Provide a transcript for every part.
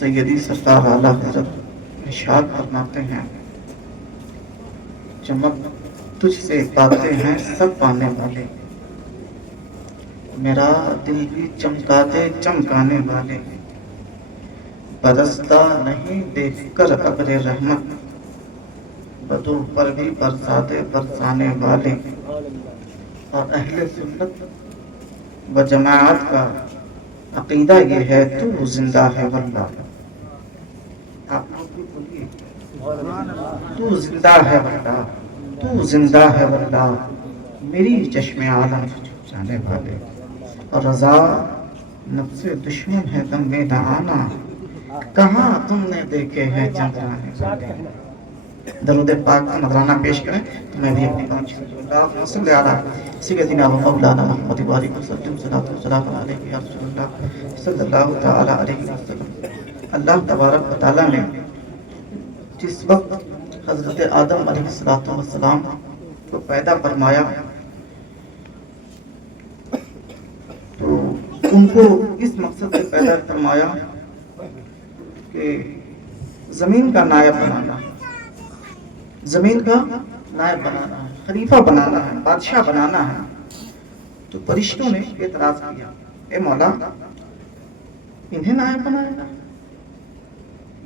سیدی سرکار اعلیٰ حضرت ارشاد فرماتے ہیں، چمک تجھ سے پاتے ہیں سب پانے والے، میرا دل بھی چمکا دے چمکانے والے، برستا نہیں دیکھ کر ابر رحمت، بدو پر بھی برساتے برسانے والے۔ اور اہل سنت و جماعت کا عقیدہ یہ ہے، تو زندہ ہے واللہ۔ آپ لوگ بھی بولیے، تو زندہ ہے واللہ، تو زندہ ہے واللہ، میری چشم عالم سے چھپ جانے والے۔ اور رضا نفس دشمن ہے دم میں نہ آنا، کہاں تم نے دیکھے ہیں چندرانے والے۔ درود پاک کا نذرانہ پیش کریں تو میں بھی اپنی بات شروع کروں گا۔ اللہم صلی علی سیدنا و مولانا محمد وآلہ وسلم، صلاۃ و سلام علیک یا رسول اللہ صلی اللہ تعالی علیہ وسلم۔ اللہ تبارک و تعالیٰ نے جس وقت حضرت آدم علیہ السلام کو پیدا فرمایا تو ان کو اس مقصد سے پیدا فرمایا کہ زمین کا نائب بنانا ہے، زمین کا نائب بنانا ہے، خلیفہ بنانا ہے، بادشاہ بنانا ہے۔ تو فرشتوں نے اعتراض کیا، اے مولا انہیں نائب بنائے گا؟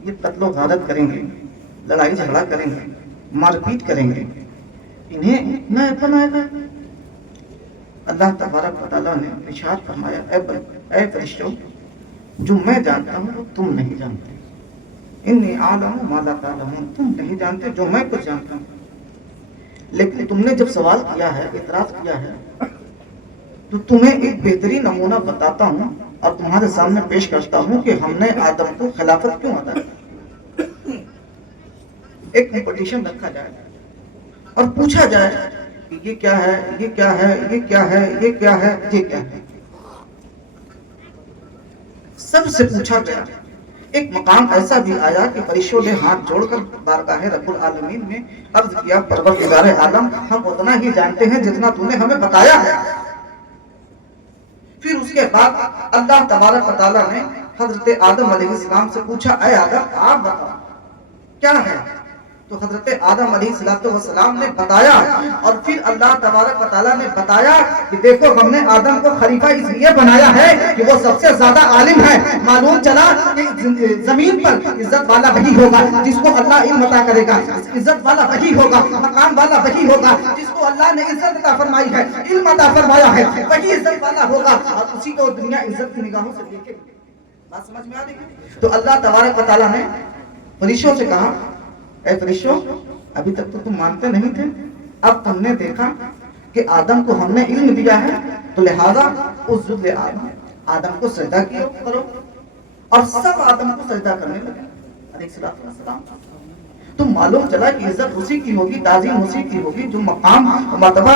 یہ قتل و غارت کریں گے، لڑائی جھگڑا کریں گے، مار پیٹ کریں گے، انہیں نائب بنائے گا؟ اللہ تبارک و تعالیٰ نے ارشاد فرمایا، اے فرشتوں، جو میں جانتا ہوں وہ تم نہیں جانتے، انی اعلم ما لا تعلمون، تم نہیں جانتے جو میں کچھ جانتا ہوں۔ لیکن تم نے جب سوال کیا ہے، اعتراض کیا ہے، تو تمہیں ایک بہترین نمونہ بتاتا ہوں اور تمہارے سامنے پیش کرتا ہوں کہ ہم نے آدم کو خلافت کیوں عطا کی۔ ایک کمپٹیشن رکھا جائے اور پوچھا جائے کہ یہ کیا ہے، یہ کیا ہے، یہ کیا ہے، یہ کیا ہے، یہ کیا ہے۔ سب سے پوچھا گیا۔ ایک مقام ایسا بھی آیا کہ فرشتوں نے ہاتھ جوڑ کر بارگاہ رب العالمین میں عرض کیا، پروردگار عالم، ہم اتنا ہی جانتے ہیں جتنا تو نے ہمیں بتایا ہے۔ پھر اس کے بعد اللہ تبارک و تعالیٰ نے حضرت آدم علیہ السلام سے پوچھا، اے آدم آپ بتاؤ کیا ہے؟ تو حضرت آدم علیہ السلام نے بتایا، اور پھر اللہ تبارک و تعالیٰ نے بتایا کہ دیکھو ہم نے آدم کو خلیفہ اس لیے بنایا ہے کہ وہ سب سے زیادہ عالم ہے۔ معلوم چلا کہ زمین پر عزت والا وہی ہوگا جس کو اللہ علم عطا کرے گا، عزت والا وہی ہوگا، مقام والا وہی ہوگا جس کو اللہ نے عزت عطا فرمائی ہے، علم عطا فرمایا ہے، وہی عزت والا ہوگا، اور اسی کو دنیا عزت کی نگاہوں سے دیکھے گی۔ بات سمجھ میں آ رہی ہے؟ تو اللہ تبارک و تعالیٰ نے فرشتوں سے کہا، اے فرشتوں، ابھی تک تو تم مانتے نہیں تھے، اب تم نے دیکھا کہ آدم کو ہم نے علم دیا ہے، تو لہذا اسجد لآدم، آدم کو سجدہ کیا کرو۔ اور سب آدم کو سجدہ کرنے لگے علیہ السلام۔ تو معلوم چلا کہ عزت اسی کی ہوگی، تعظیم اسی کی ہوگی جو مقام مرتبہ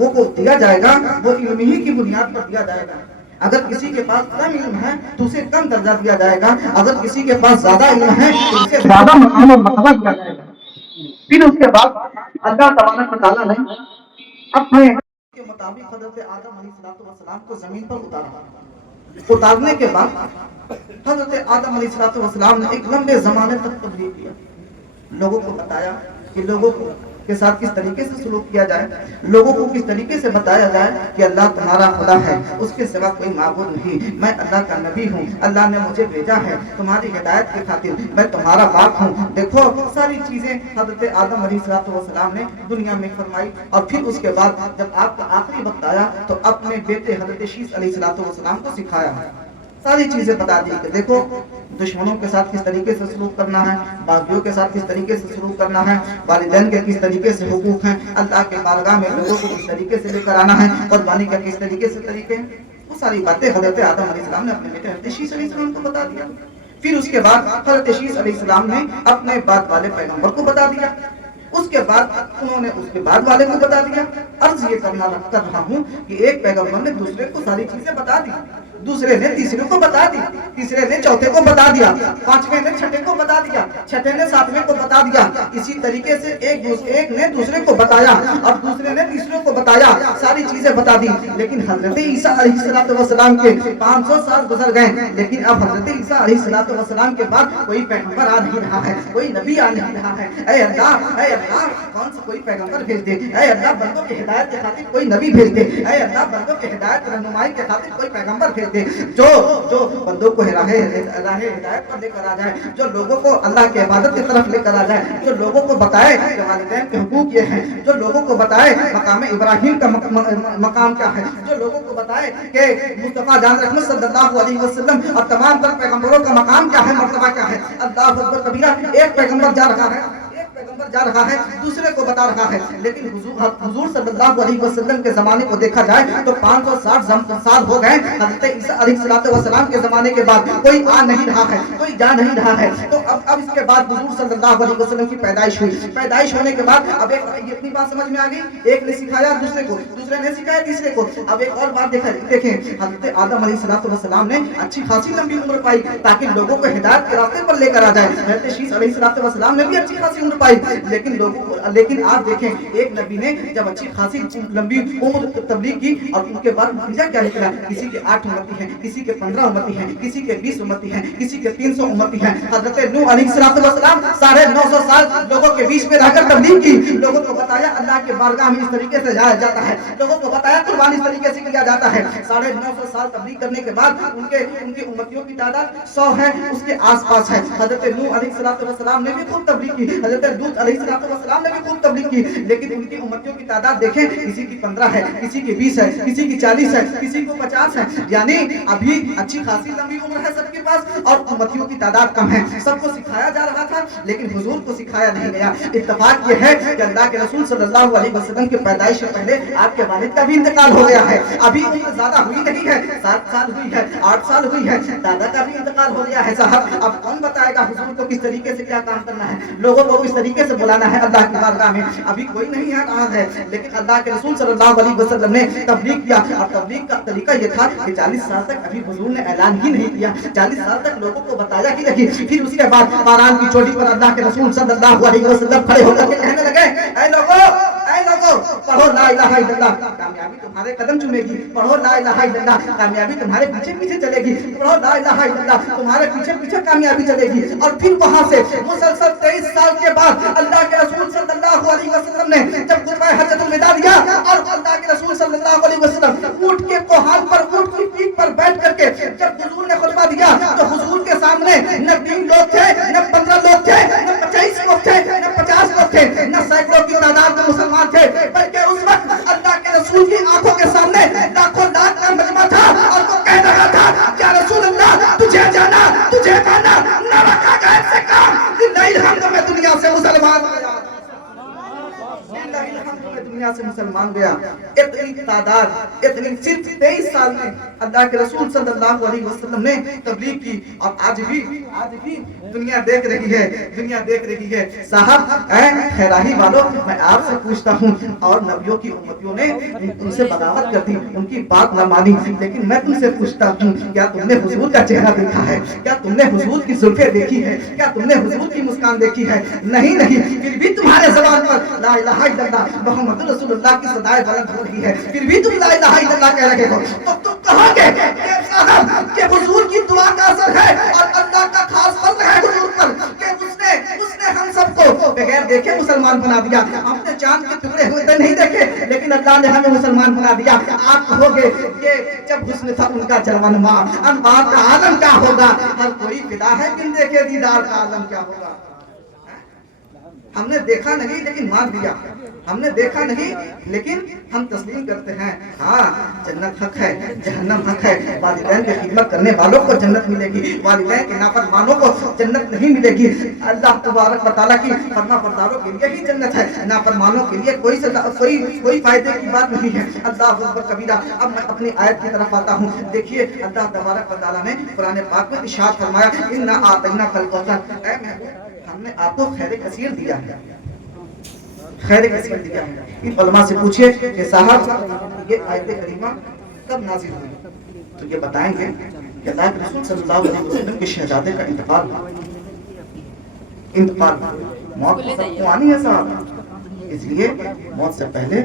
وہ کو دیا جائے گا، وہ علم ہی کی بنیاد پر دیا جائے گا۔ اگر کسی کے پاس کم علم ہے تو اسے کم درجہ دیا جائے گا، اگر کسی کے پاس زیادہ علم ہے تو اسے زیادہ مقام و مرتبہ دیا جائے گا۔ پھر اس کے بعد اللہ تبارک و تعالیٰ نے اپنے کے مطابق حضرت آدم علیہ السلام کو زمین پر اتارا۔ اتارنے کے بعد حضرت آدم علیہ السلام نے ایک لمبے زمانے تک تبلیغ کیا، لوگوں کو بتایا کہ لوگوں کے ساتھ کس طریقے سے سلوک کیا جائے، لوگوں کو کس طریقے سے بتایا جائے کہ اللہ تمہارا خدا ہے، اس کے سوا کوئی معبود نہیں، میں اللہ کا نبی ہوں، اللہ نے مجھے بھیجا ہے تمہاری ہدایت کی خاطر، میں تمہارا باپ ہوں۔ دیکھو ساری چیزیں حضرت آدم علیہ السلام نے دنیا میں فرمائی، اور پھر اس کے بعد جب آپ کا آخری وقت آیا تو اپنے بیٹے حضرت شیث علیہ السلام کو سکھایا، ساری چیزیں بتا دی کہ دیکھو دشمنوں کے ساتھ کس طریقے سے سلوک کرنا ہے، باغیوں کے ساتھ کس طریقے سے سلوک کرنا ہے، والدین کے کس طریقے سے حقوق ہیں، اللہ کے بارگاہ میں لوگوں کو کس طریقے سے لے کر آنا ہے، قربانی کا کس طریقے سے طریقے ہیں، وہ ساری باتیں حضرت آدم علیہ السلام نے اپنے بیٹے حضرت شیث علیہ السلام کو بتا دیا۔ پھر اس کے بعد حضرت شیث علیہ السلام نے اپنے بعد والے پیغمبر کو بتا دیا، اس کے بعد انہوں نے اس کے بعد والے کو بتا دیا۔ عرض یہ کر رہا ہوں کہ ایک پیغمبر نے دوسرے کو ساری چیزیں بتا دی، دوسرے نے تیسرے کو بتا دی، تیسرے نے چوتھے کو بتا دیا، پانچویں نے چھٹے کو بتا دیا، چھٹے نے ساتویں کو بتا دیا۔ اسی طریقے سے ایک نے دوسرے کو بتایا اور دوسرے نے تیسرے کو بتایا, ساری چیزیں بتا دی, لیکن حضرت عیسیٰ علیہ السلام کے 500 سال گزر گئے, لیکن اب حضرت عیسیٰ علیہ السلام کے بعد کوئی پیغمبر آ نہیں رہا ہے, کوئی نبی آ نہیں رہا ہے. اے اللہ کون سے کوئی پیغمبر بھیج دے, اے اللہ بندوں کی ہدایت کے خاطر کوئی نبی بھیج دے, اے اللہ بندوں کی ہدایت رہنمائی کے خاطر کوئی پیغمبر بھیج دے, جو بندوں کو راہ ہدایت پر لے کر آ جائے, جو لوگوں کو اللہ کی عبادت کی طرف لے کر آ جائے, جو لوگوں کو بتائے کہ والدین کے حقوق یہ ہیں, جو لوگوں کو بتائے مقام ابراہیم کا مقام کیا ہے, جو لوگوں کو بتائے کہ مصطفیٰ جان رحمت صلی اللہ علیہ وسلم اور تمام تر پیغمبروں کا مقام کیا ہے, مرتبہ کیا ہے. اللہ اکبر کبیرہ. ایک پیغمبر جا رہا ہے, دوسرے کو بتا رہا ہے, لیکن حضور صلی اللہ علیہ وسلم کے زمانے کو دیکھا جائے تو 560 سال ہو گئے. حضرت عیسیٰ علیہ السلام کے زمانے کے بعد کوئی آ نہیں رہا ہے, کوئی جا نہیں رہا ہے. تو اب اس کے بعد حضور صلی اللہ علیہ وسلم کی پیدائش ہوئی. پیدائش ہونے کے بعد اب ایک اتنی بات سمجھ میں آ گئی, ایک نے سکھایا دوسرے کو, دوسرے نے سکھایا تیسرے کو. اب ایک اور بات دیکھیں, حضرت آدم علیہ السلام نے اچھی خاصی لمبی عمر پائی تاکہ لوگوں کو ہدایت کے راستے پر لے کر آ جائے. حضرت شیس علیہ السلام نے بھی اچھی خاصی عمر پائی, لیکن آپ دیکھیں ایک نبی نے جب اچھی خاصی لمبی عمر تبلیغ کی اور ان کے بعد نتیجہ کیا نکلا, کسی کے 8 امتی ہیں, کسی کے 15 امتی ہیں, کسی کے 20 امتی ہیں, کسی کے 300 امتی ہیں. حضرت نوح علیہ السلام 950 سال لوگوں کے بیچ میں رہ کر تبلیغ کی, لوگوں کو بتایا اللہ کے بارگاہ میں اس طریقے سے جایا جاتا ہے, لوگوں کو بتایا قربانی اس طریقے سے کیا جاتا ہے. 950 سال تبلیغ کرنے کے بعد ان کے امتیوں کی تعداد 100 ہے, اس کے آس پاس ہے. حضرت نوح علیہ السلام نے بھی خوب تبلیغ کی, حضرت لوط علیہ السلام نے بھی خوب تبلیغ کی, لیکن ان کی امتیوں کی تعداد دیکھیں, کسی کی 15 ہے, کسی کی 20 ہے, کسی کی 40 ہے, کسی کو 50 ہے. یعنی ابھی اچھی خاصی لمبی عمر ہے سب کے پاس اور امتیوں کی تعداد کم ہے. سب کو سکھایا جا رہا تھا لیکن حضور کو سکھایا نہیں گیا. اتفاق یہ ہے کہ اللہ کے رسول صلی اللہ علیہ وسلم کی پیدائش سے پہلے آپ کے والد کا بھی انتقال ہو گیا ہے. ابھی عمر زیادہ ہوئی نہیں ہے, 7 سال ہوئی ہے, 8 سال ہوئی ہے, دادا کا بھی انتقال ہو گیا ہے. صاحب اب کون بتائے گا حضور کو کس طریقے سے کیا کام کرنا ہے, لوگوں کو اس طریقے سے بلانا ہے اللہ کی بارگاہ میں. ابھی کوئی نہیں ہے رہا ہے, لیکن اللہ کے رسول صلی اللہ علیہ وسلم نے تبلیغ کیا اور تبلیغ کا طریقہ یہ تھا کہ 40 سال تک ابھی حضور نے اعلان ہی نہیں کیا, 40 سال تک لوگوں کو بتایا ہی نہیں. پھر اس کے بعد باران کی چوٹی پر اللہ کے رسول صلی اللہ علیہ وسلم کھڑے ہو کر کے کہنے لگے, اے لوگوں پڑھو لا الہ الا اللہ, کامیابی تمہارے قدم چومے گی. پڑھو لا الہ الا اللہ, کامیابی تمہارے پیچھے پیچھے چلے گی. پڑھو لا الہ الا اللہ, تمہارے پیچھے پیچھے کامیابی چلے گی. اور پھر وہاں سے مسلسل 23 سال کے بعد اللہ کے رسول صلی اللہ علیہ وسلم نے جب خطبہ حجۃ الوداع دیا اور اللہ کے رسول صلی اللہ علیہ وسلم اونٹ کے کوہان پر, اونٹ کی پیٹھ پر بیٹھ کر کے جب حضور نے خطبہ دیا تو حضور کے سامنے نہ 3 لوگ تھے, نہ 15 لوگ تھے, نہ 25 لوگ تھے, نہ 50 لوگ تھے, نہ سینکڑوں کی تعداد میں مسلمان تھے, بلکہ اس وقت اللہ کے رسول کی آنکھوں کے سامنے لاکھوں لاکھ کا مجمع تھا اور وہ کہہ رہا تھا, یا رسول اللہ تجھے جانا, تجھے پانا, نہ رکھا گیا سے کام, نہیں الحمد میں دنیا سے مسلمان گیا, دنیا سے مسلمان گیا. اتنی تعداد, اتنی صرف 23 سال میں اللہ کے رسول صلی اللہ علیہ وسلم نے تبلیغ کی. اور آج بھی دنیا دیکھ رہی ہے. صاحب اے خیراہی والوں, میں آپ سے پوچھتا ہوں, اور نبیوں کی امتیوں نے ان سے بغاوت کر دی, ان کی بات نہ مانی, لیکن میں تم سے پوچھتا ہوں, کیا تم نے حضور کا چہرہ دیکھا ہے, کیا تم نے حضور کی زلفیں دیکھی ہے, کیا تم نے حضور کی مسکان دیکھی ہے؟ نہیں, پھر بھی تمہارے زبان پر لا الہ الا اللہ محمد رسول اللہ کی صدائے بلند ہو رہی ہے, پھر بھی تم لا الہ الا اللہ کہہ رہے ہو. تو تم کہو گے کہ حضور کی دعا کا اثر ہے اور اللہ کا خاص فضل ہے حضور پر کہ اس نے ہم سب کو بغیر دیکھے مسلمان بنا دیا. ہم نے چاند کے ٹکڑے ہوئے نہیں دیکھے, لیکن اللہ نے ہمیں مسلمان بنا دیا. آپ کہو گے کہ جب حسن تھا ان کا جلوہ نما, انوار کا عالم کیا ہوگا, ہر کوئی فدا ہے بن دیکھے دیدار کا عالم کیا ہوگا. ہم نے دیکھا نہیں لیکن مان لیا, ہم نے دیکھا نہیں لیکن ہم تسلیم کرتے ہیں. ہاں جنت حق ہے, جہنم حق ہے. والدین کی خدمت کرنے والوں کو جنت ملے گی, والدین کے نافرمانوں کو جنت نہیں ملے گی. اللہ تبارک و تعالیٰ کی فرما برداروں کے لیے ہی جنت ہے, نافرمانوں کے لیے کوئی فائدے کی بات نہیں ہے. اللہ اکبر کبیرہ. اب میں اپنی آیت کی طرف آتا ہوں. دیکھیے اللہ تبارک و تعالیٰ نے قرآن پاک میں ارشاد فرمایا, انا اعطیناک الکوثر, اے محبوب ہم نے آپ کو خیر کثیر دیا ہے, خیر کثیر دیا ہے. ان علماء سے پوچھئے کہ صاحب یہ آیت کریمہ کب نازل ہوئی, تو یہ بتائیں گے کہ اللہ کے رسول صلی اللہ علیہ وسلم کے شہزادے کا انتقال ہوا. موت سب کو آنی ہے صاحب, اس لیے موت سے پہلے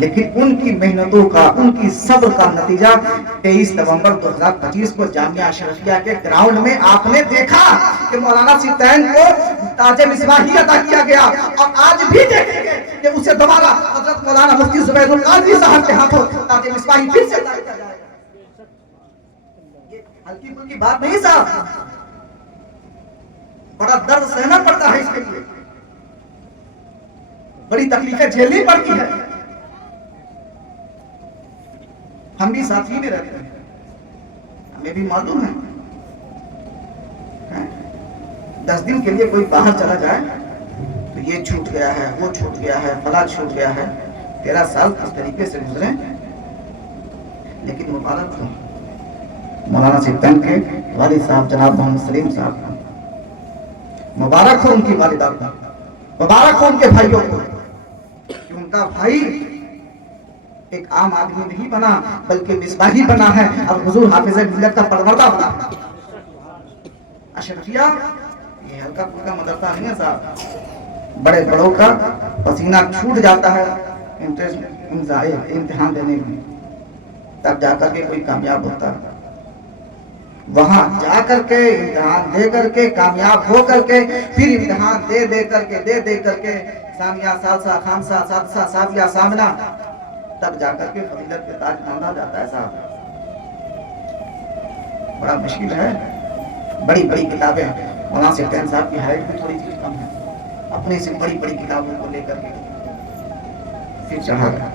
لیکن ان کی محنتوں کا، ان کی صبر کا نتیجہ 23 نومبر 2025 کو جامعہ اشرفیہ کے گراؤنڈ میں آپ نے دیکھا کہ مولانا سبطین کو تاج مصباحی عطا کیا گیا، اور آج بھی دیکھیں گے کہ اسے دوبارہ حضرت مولانا مفتی زبیر القادری صاحب کے ہاتھوں تاج مصباحی پھر سے عطا کیا جائے گا۔ یہ ہلکی پھلکی بات نہیں صاحب، بڑا درد سہنا پڑتا ہے اس کے لیے، بڑی تکلیفیں جھیلنی پڑتی ہے۔ ہم بھی ساتھی میں رہتے ہیں، ہمیں بھی معلوم ہے 10 دن کے لیے کوئی باہر چلا جائے تو یہ چھوٹ گیا ہے، وہ چھوٹ گیا ہے، فلاں چھوٹ گیا ہے۔ 13 سال اس طریقے سے گزرے، لیکن مبارک ہو مولانا سبطین کے والد صاحب جناب محمد سلیم صاحب کو، مبارک ہو ان کی والدہ کو، مبارک ہو ان کے بھائیوں کو کہ ان کا بھائی ایک عام آدمی نہیں بنا بلکہ مصباحی بنا ہے، اور حضور حافظ ملت کا پروردہ بنا ہے۔ اشرفیہ یہ ہلکا پھلکا مدرسہ نہیں ہے صاحب، بڑے بڑوں کا پسینہ چھوٹ جاتا ہے امتحان دینے میں، تب جا کر کے کوئی کامیاب ہوتا ہے۔ وہاں جا کر کے امتحان دے کر کے کامیاب ہو کر کے پھر امتحان دے کر کے ثانیہ ثالثہ خامسہ سادسہ ثانیہ ثامنہ، تب جا کر کے فضیلت کے تاج باندھا جاتا ہے صاحب۔ بڑا مشکل ہے۔ بڑی بڑی کتابیں، مولانا سبطین صاحب کی ہائٹ بھی تھوڑی سی کم ہے، اپنے سے بڑی بڑی کتابوں کو لے کر کے پھر چڑھا گیا،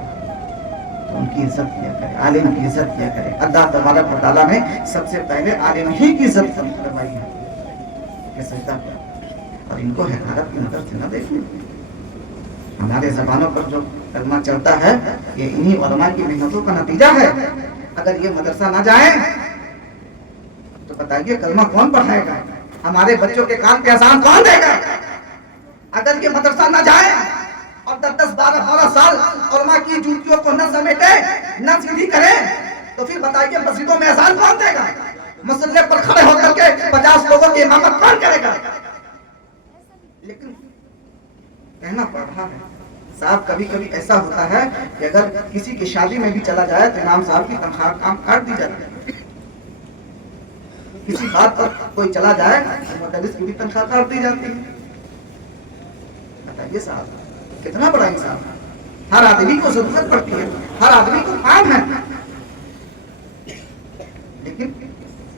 تو ان کی عزت کیا کرے، عالم کی عزت کیا کرے۔ اللہ تبارک و تعالیٰ نے سب سے پہلے عالم ہی کی عزت فرمائی ہے کہ سجدہ کر، اور ان کو حقارت کی نظر سے نہ دیکھیں۔ ہمارے زبانوں پر جو کلمہ چلتا ہے یہ انہی علماء کی محنتوں کا نتیجہ ہے۔ اگر یہ مدرسہ نہ جائیں تو بتائیے کلمہ کون پڑھائے گا؟ ہمارے بچوں کے کان پہ اذان کون دے گا؟ اگر یہ مدرسہ نہ جائے اور 10 12 سال علماء کی جوتیوں کو نہ سمیٹے، نہ سیدھی کرے، تو پھر بتائیے مسجدوں میں اذان کون دے گا؟ مسلے پر کھڑے ہو کر کے 50 لوگوں کی امامت کون کرے گا؟ لیکن کہنا پڑ رہا ہے صاحب، کبھی کبھی ایسا ہوتا ہے کہ اگر کسی کی شادی میں بھی چلا جائے تو امام صاحب کی تنخواہ کام کاٹ دی جاتی ہے۔ کسی بات پر کوئی چلا جائے تو مدرس کی بھی تنخواہ کاٹ دی جاتی ہے۔ بتائیے صاحب کتنا بڑا انسان ہے، ہر آدمی کو ضرورت پڑتی ہے، ہر آدمی کو کام ہے، لیکن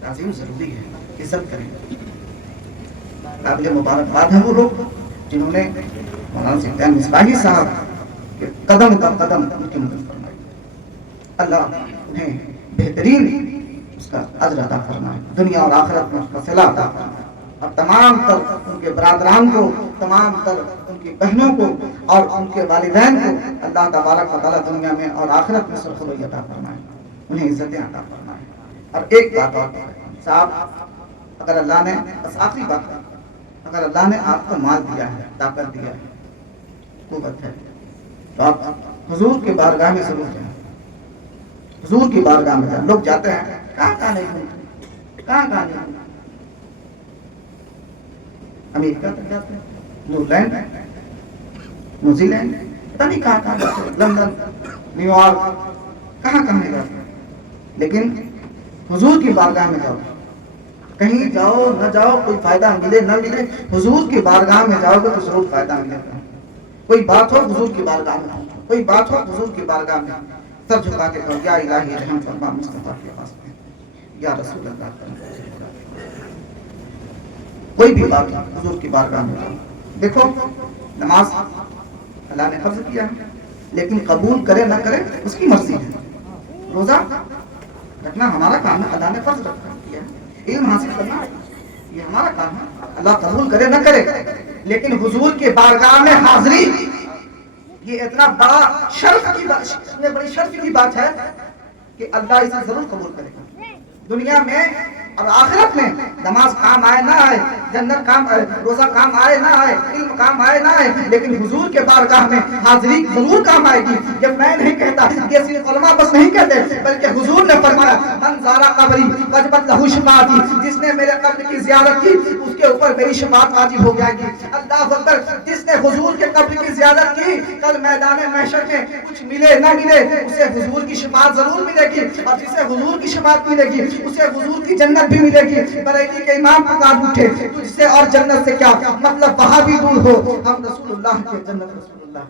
تعظیم ضروری ہے، عزت کریں۔ قابل مبارکباد ہیں وہ لوگ جنہوں نے مولانا سبطین مصباحی صاحب کے قدم قدم ان کی مدد فرمائی۔ اللہ انہیں بہترین اس کا اجر عطا فرمائے، دنیا اور آخرت میں اس کا صلہ عطا فرمائے، اور تمام تر ان کے برادران کو، تمام تر ان کی بہنوں کو اور ان کے والدین کو اللہ تبارک و تعالیٰ دنیا میں اور آخرت میں سرخروئی عطا فرمائے، انہیں عزتیں عطا فرمائے۔ اور ایک بات اور صاحب، اگر اللہ نے، بس آخری بات، اگر اللہ نے آپ کو مال دیا ہے، طاقت دیا ہے، قوت ہے، تو آپ حضور کے بارگاہ میں ضرور جائیں، حضور کی بارگاہ میں جائیں۔ لوگ جاتے ہیں کہاں نہیں گھومتے، کہاں نہیں، امریکہ تک جاتے ہیں، نیوزی لینڈ، نیوزی لینڈ، پتہ نہیں کہاں جاتے ہیں، لندن، نیو یارک، کہاں نہیں جاتے ہیں، لیکن حضور کی بارگاہ میں جاؤ، کہیں جاؤ نہ جاؤ، کوئی فائدہ ملے نہ ملے، حضور کی بارگاہ میں جاؤ گے تو ضرور فائدہ ملے گا۔ کوئی بات ہو حضور کی بارگاہ میں، کوئی بات ہو حضور کی بارگاہ میں سر جھکا کے کہو یا الہی رحم فرما مصطفیٰ کے پاس میں، یا رسول اللہ، کوئی بھی بات ہو حضور کی بارگاہ میں جاؤ۔ دیکھو نماز اللہ نے فرض کیا ہے، لیکن قبول کرے نہ کرے اس کی مرضی ہے۔ روزہ رکھنا ہمارا کام ہے، اللہ نے فرض رکھا ہے، علم حاصل کرنا یہ ہمارا کام ہے، اللہ قبول کرے نہ کرے، لیکن حضور کے بارگاہ میں حاضری یہ اتنا بڑا شرف کی بات، اتنے بڑی شرف کی بات ہے کہ اللہ اسے ضرور قبول کرے گا۔ دنیا میں اور آخرت میں نماز کام آئے نہ آئے، جنت کام روزہ کام آئے نہ آئے، علم کام آئے نہ آئے، لیکن حضور کے بارگاہ میں حاضری ضرور کام آئے گی۔ یہ میں نہیں کہتا، یہ صرف علماء بس نہیں کہتے، بلکہ حضور نے فرمایا من زارا قبری وجبت لہو شفاعتی، جس نے میرے قبر کی زیارت کی اس کے اوپر میری شفاعت واجب ہو جائے گی۔ اللہ اکبر، جس نے حضور کے قبر کی زیارت کی کل میدان محشر میں کچھ ملے نہ ملے اسے حضور کی شفاعت ضرور ملے گی، اور جسے حضور کی شفاعت ملے گی اسے حضور کی جنت بھی ملے گی۔ بریلی کے امام پکار اٹھے تجھ سے اور جنت سے کیا مطلب، وہاں بھی دور ہو، ہم رسول اللہ کے جنت رسول اللہ۔